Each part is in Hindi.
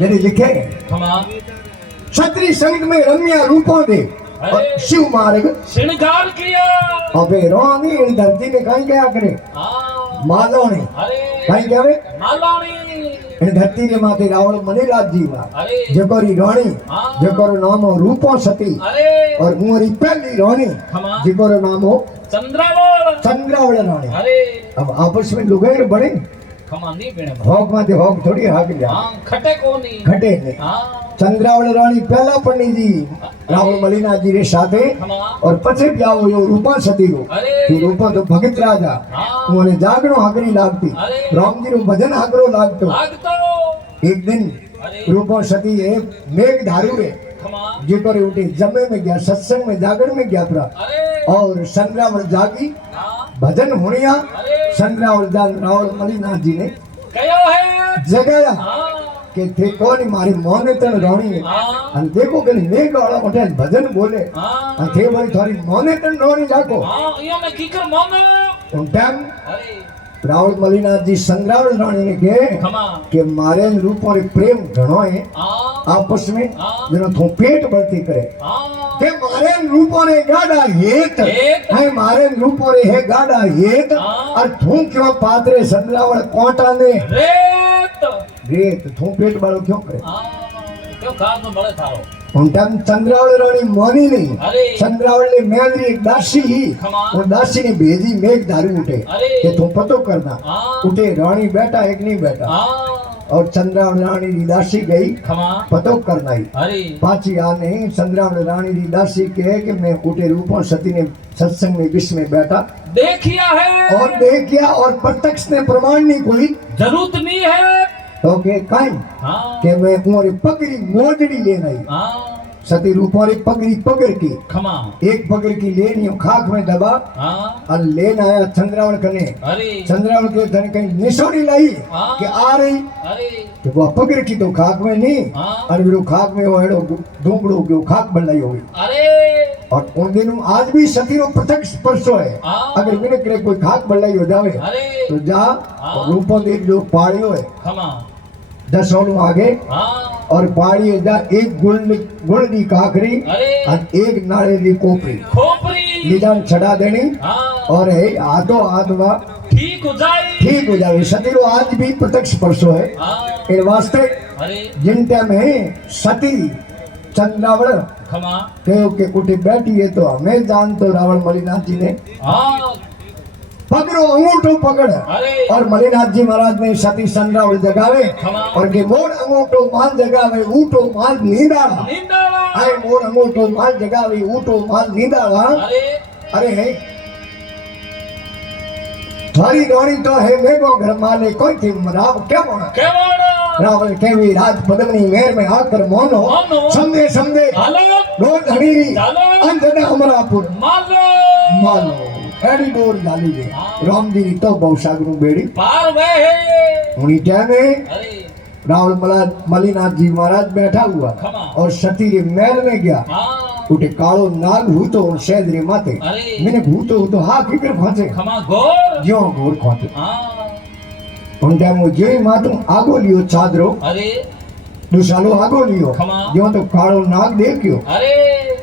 यदि लिखे खमा क्षत्रिय संग में रम्या रूपों दे और शिव मार्ग श्रृंगार किया। अबे रोनी इन धरती में कहीं क्या करे मालोनी अरे कहीं क्या वे मालानी इन धरती के माथे रावण मणिराज जी वा अरे जकोरी रोनी जकोरो नाम हो रूपो सती अरे और उमरी पहली रोनी खमा जकोरो नाम हो चंद्रावल चंद्रावल रोनी। अरे अब आपस में लुगाई बने खमा नहीं बेने होक माथे होक थोड़ी हाक जा हां खटे कोनी घटे नहीं हां चंद्रावल रानी पहला पढ़नी जी रावण मलिनाथ जी रे साथे खमा और पछे जाओ यो रूपा सती को अरे तो रूपा तो भगत राजा हाँ उन्हें जागरो हाकरी लागती अरे राम जी रो भजन हाकरो लागतो लागतो एक दिन अरे रूपा सती है मेघ धारू है खमा जे पर उठे जमे में गया सत्संग में जागरण में गया प्रा अरे और चंद्रावल जागी हाँ भजन हुनिया अरे चंद्रावल जान रावण मलिनाथ जी ने कयो है जगाया हाँ के थे कोनी मारी मोने तन रोणी हाँ अन देखो के मेघ वाला उठे भजन बोले हाँ अन थे भाई थारी मोने तन रोणी लाको हाँ यो मैं कीकर मानो उन टाइम अरे रावण मलिनाथ जी संग्रावल राणी ने के खमा के मारे रूप और प्रेम घणो है हाँ आपस में हाँ। जनो थो पेट बढ़ती करे हाँ के मारे रूप और गाड़ा हेत हेत। है मारे रूप और है गाड़ा हेत हाँ। और थू क्यों पात्रे संग्रावल कोटा ने रेत रेत थू पेट बाळो क्यों करे हाँ क्यों खास में बड़े थारो उन टाइम चंद्रावल रानी मोनी नहीं अरे चंद्रावल ने मेरी एक दासी ही खमा और दासी ने भेजी मेघ धारू उठे अरे कि तू पतो करना हाँ उठे रानी बैठा एक नहीं बैठा हाँ और चंद्रावल रानी की दासी गई खमा पतो करना ही अरे पाची आने चंद्रावल रानी की दासी कहे कि मैं उठे रूपों सती ने सत्संग में विश्व में बैठा देखिया है और देख किया और प्रत्यक्ष ने प्रमाण नहीं कोई जरूरत नहीं है तो के काई हाँ कि मैं तुम्हारी पगड़ी मोजड़ी लेना ही हाँ सती रूपों री पगड़ी पकड़ की खमा एक पकड़ की लेनी हो खाक में दबा हाँ और लेन आया चंद्रावल कने अरे चंद्रावल के धन कहीं निशोनी लाई हाँ। कि आ रही अरे तो वो पकड़ की तो खाक में नहीं हाँ और वो खाक में वो हेड़ो ढूंढो के खाक बनाई होगी अरे और उन दिनों आज भी सती रो प्रत्यक्ष परसों है हाँ। अगर मैंने करे कोई खाक बनाई हो जावे अरे तो जा हाँ। रूपों देख जो पाड़ियो है खमा 10 ओनू आगे हाँ और पाड़ी जा एक गुड़ दी काकरी अरे और एक नारियल की कोपरी खोपरी निदान चढ़ा देनी हाँ और है हाथों हाथ वा ठीक हो जाए ठीक हो जावे सती रो आज भी प्रत्यक्ष परसों है हाँ इन वास्ते अरे जिन टाइम है सती चंद्रावल खमा कहो के कुटी बैठी है तो हमें जान तो रावण मलिनाथ जी ने हाँ पकड़ो अंगूठो पकड़ अरे और मलिनाथ जी महाराज ने सती चंद्रावल जगावे खमा और के मोर अंगूठो माल जगावे ऊठो माल नींदाड़ा निंदाला आए मोर अंगूठो माल जगावे ऊठो माल नींदाड़ा अरे अरे है थारी रानी तो है मेघो घर माले कोई थी राव क्या बोला केवाड़ा रावण केवी राज पदमनी मेर में आकर मोनो मोनो। समझे समझे हालो डोर धड़ीरी चालो अंजना अमरापुर मालो मालो एडी डोर डाली दे हाँ। राम जी की तो बहुसागरू बेड़ी पार वे है उन्हीं टाइम में अरे रावण मलिनाथ जी महाराज बैठा हुआ खमा और सती रे महल में गया हाँ उठे कालो नाग हूतो और शहद रे माथे अरे मैंने हूतो हाँ किकर खोचे खमा गोर ज्यो घोर खोचे हाँ उन टाइम वो जे मातू आगो लियो चादरो अरे दूसालो आगो लियो खमा ज्यो तो कालो नाग देखियो अरे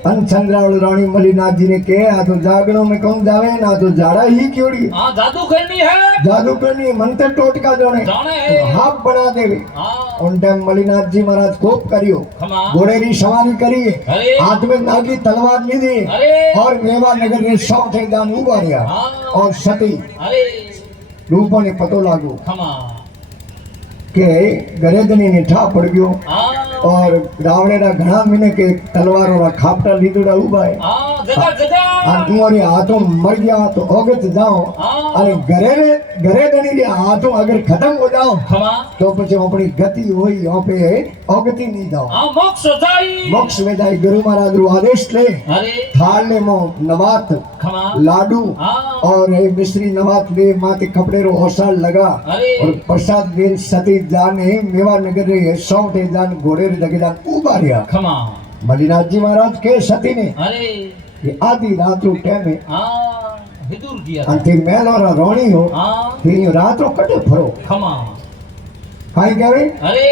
अन चंद्रावल रानी मलिनाथ जी ने कहे आ तो जागरणों में कौन जावे ना तो जाड़ा ही क्योड़ी हाँ जादू करनी है जादू करनी मंत्र टोटका जाने जाने है हाथ बना देवे हाँ उन टाइम मलिनाथ जी महाराज कोप करियो खमा घोड़े की सवारी करिए अरे हाथ में नागी तलवार ली दी अरे और मेवा नगर ने सौ थे जान उबा रिया हाँ और सती अरे रूपों ने पतो लागो खमा के गरेदनी ने ठा पड़ गयो हाँ और रावणे रा घणा मिने के तलवारों रा खापटा लीधोड़ा उबा है हाँ जगह जगह और तुम्हारे हाथों मर गया तो औगत जाओ हाँ अरे घरे दनी रे हाथों अगर खत्म हो जाओ खमा तो પછી अपनी गति हुई यहाँ पे औगति नहीं जाओ हाँ मोक्ष हो जाई मोक्ष में जाए गुरु महाराज रू आदेश ले अरे थाल ले मो नवात खमा लाडू हाँ और ये मिश्री नवात ले माते कपड़े रो औसाल लगा अरे और प्रसाद ले सती जाने मेवा नगर रे सौटे जान घोड़े रे जगे जान उबारिया खमा मलिनाथ जी महाराज के सती ने अरे ये आधी रात रो टाइम है हाँ हिदूर किया था। अंते मेल और रोणी हो हाँ फिर रात रो कटे फरो खमा काई कहे अरे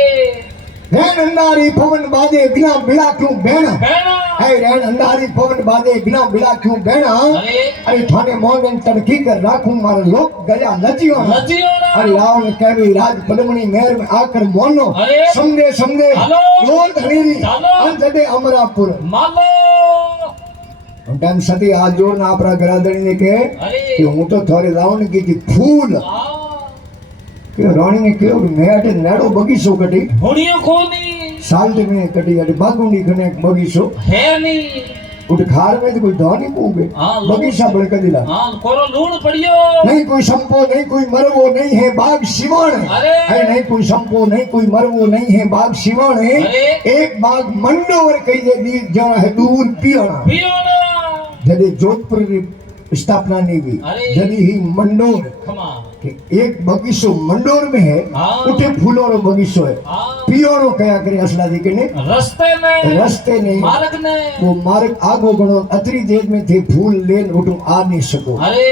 रैन अंधारी पवन बाजे बिना बिड़ा क्यों बहना बहना है रैन अंधारी पवन बाजे बिना बिड़ा क्यों बहना अरे अरे थाने मोहन तड़की कर राखूं मारा लोक गया लजियो लजियो ना अरे रावण कहवे राज पद्मनी मेहर में आकर मोनो अरे समझे समझे हेलो लोल धनीरी ચાલો. अंजदे अमरापुर मालो टाइम सती हाथ जोड़ना आपरा गरादड़ी ने कहे अरे कि हूं तो थोड़े रावण की थी फूल आ કે રાણીને કેવું મેં અટે નાડો બગીચો કટી હુણિયો કોની સાલ્ટ में कटी अटे बागुंडी कने एक बगीचो है नी उठ खार में तो कोई धानी पूगे हाँ, लो। बगीचा बड़े कदिला हां कोरो लूण पड़ियो नहीं कोई संपो नहीं कोई मरवो नहीं है बाग सिवाण अरे है नहीं कोई संपो नहीं कोई मरवो नहीं है बाग सिवाण है अरे एक बाग मंडोवर कही दे दी जरा है दूर पियाणा पियो ना जदे जोधपुर की स्थापना नहीं हुई अरे। जदी ही मंडोर खमा कि एक बगीचो मंडोर में है हाँ। उठे फूलों रो बगीचो है आ पियोरो कया करे असला दी के ने रस्ते में रस्ते नहीं मार्ग ने वो मार्ग आगो गणो अतरी देर में थे फूल लेन उठू आ नहीं सको अरे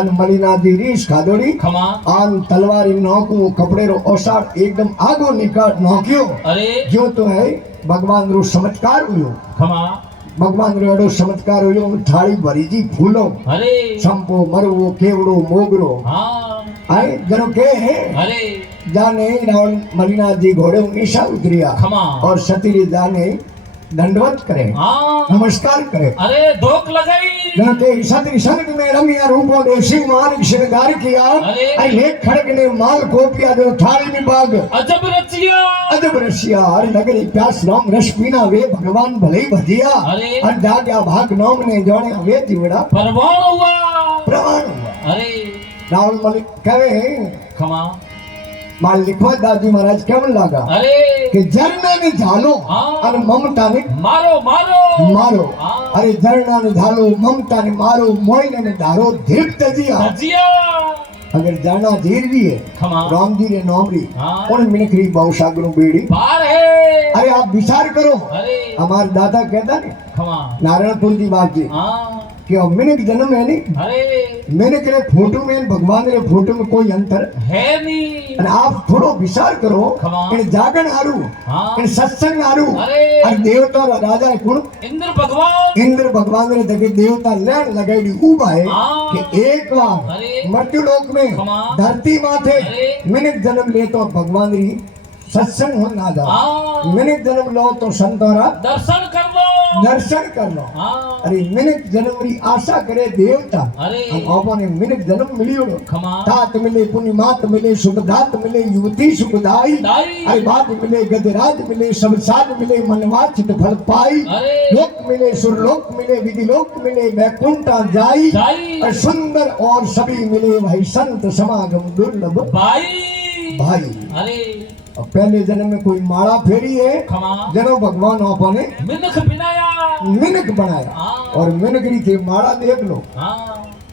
अन मलिना दी रीस खादोड़ी खमा आन तलवारी नौकू कपड़े रो ओसार एकदम आगो निकाल नौकियो अरे जो तो है भगवान रो चमत्कार हुयो खमा भगवान रो एडो चमत्कार हुयो थाली भरी जी फूलो अरे संपो मरवो केवड़ो मोगरो हाँ आए जनो के है अरे जाने रावण मलिनाथ जी घोड़े ऊंचा उतरिया खमा और सती जाने दंडवत करे हाँ नमस्कार करे अरे धोख लगाई जहाँ सती संग में रमिया रूपो दे सिंह मानिक श्रृंगार किया अरे। आई लेख खड़क ने माल कोपिया दो थाली में बाग अजब रचिया अजब रसिया हर नगरी प्यास नाम रस पीना वे भगवान भले ही भजिया अरे। हर जाग्या भाग नाम ने जाने वे जीवड़ा परवान हुआ प्रमाण हुआ अरे रावण मलिक कहे खमा माल लिखवा दादी महाराज केवन लागा अरे कि झरना ने झालो हाँ। और ममता ने मारो मारो मारो हाँ। अरे झरना ने झालो ममता ने मारो मोइने ने धारो धीप तजिया रचिया अगर जाना धीर भी है खमा राम जी ने नौमरी हाँ। उन मिनकरी बहुसागरों बेड़ी पार है अरे आप विचार करो अरे हमारे दादा कहता ने खमा नारायणपुर की बात जी हाँ कि अब मिनक जन्म है नहीं अरे मैंने करे फोटो में भगवान रे फोटो में कोई अंतर है नी અને આપ થોડો વિચાર કરો ખમા. કે જાગણ હારું हाँ કે સત્સંગ હારું अरे અને દેવતા રાજા કોણ इंद्र भगवान इंद्र भगवान रे जगह देवता लेण लगाई ऊबा है हाँ। कि एक बार अरे मृत्यु लोक में खमा. धरती माथे अरे। मिनक जन्म ले तो भगवान री सत्संग हो ना जा हाँ मिनक जन्म लो तो संतोरा दर्शन कर लो दर्शन कर लो हाँ अरे मिनक जन्म री आशा करे देवता अरे અને આપણને મિનક જન્મ મળ્યો खमा तात मिले पुण्यमात मिले सुखदात मिले युवती सुखदाई दाई अरे बात मिले गजराज मिले सब साध मिले मनवांछित फल पाई अरे लोक मिले सुरलोक मिले विधि लोक मिले वैकुंठा जाई दाई और सुंदर और सभी मिले भाई संत समागम दुर्लभ भाई भाई अरे अब पहले जन्म में कोई माला फेरी है खमा जनो भगवान आपने मिनख बिनाया मिनक बनाया हाँ और मिनकड़ी थी माला देख लो हाँ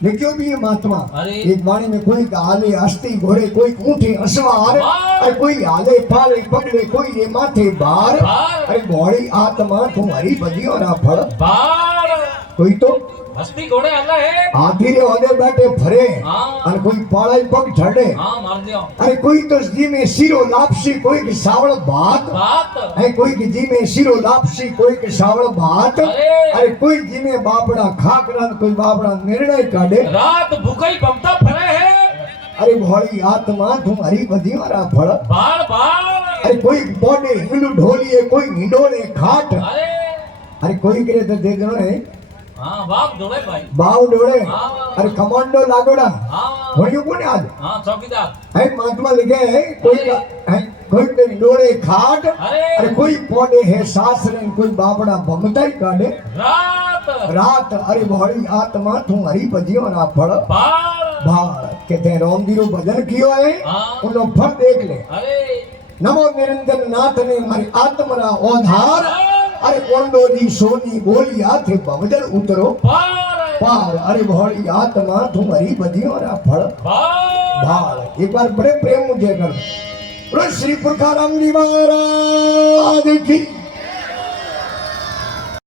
देखियो भी ये महात्मा अरे। एक वाणी में कोई का हाले अस्थि घोड़े कोई ऊँटे असवार वाह। और कोई हाले पाले पगड़े कोई ये माथे बार बार। अरे घोड़ी आत्मा तुम्हारी बजी और फल बार कोई तो हस्ती घोड़े अलग है हाथी रे ओदे बैठे फरे हाँ और कोई पाड़ाई पग झड़े हाँ मार दियो अरे कोई तो जी में सिरो लापसी कोई की सावड़ भात बात है कोई की जी में सिरो लापसी कोई की सावड़ भात अरे अरे कोई जी में बापड़ा खाकरा कोई बापड़ा निर्णय काढ़े रात भूखई बमता फरे है अरे भोली आत्मा तुम्हारी बधी वाला फल बार बार अरे कोई बोडे हिंदू ढोलिए कोई हिंडोले खाट अरे अरे कोई करे तो देख लो है हाँ बाप जोड़े भाई बाव डोले हाँ अरे कमांडो लागोड़ा हाँ होड़ियो कौन आज हाँ चौकीदार है महात्मा लिखे है कोई का है कोई के हिंडोले खाट अरे अरे कोई पोडे है सासरे कोई बापड़ा बमता ही काढ़े रात रात अरे भोली आत्मा तुम्हारी बजियो ना फल बार भाल कहते राम जी रो भजन कियो है हाँ उनो फल देख ले अरे नमो निरंजन नाथ ने मारी आत्मरा ओधार अरे कोंडो जी सोनी बोली हाथे बवजल उतरो बार पार अरे भोली आत्मा तुम्हारी बदियो रा फल बार भाल एक बार बड़े प्रेम मुझे कर बोलो श्री पुरखाराम जी महाराज की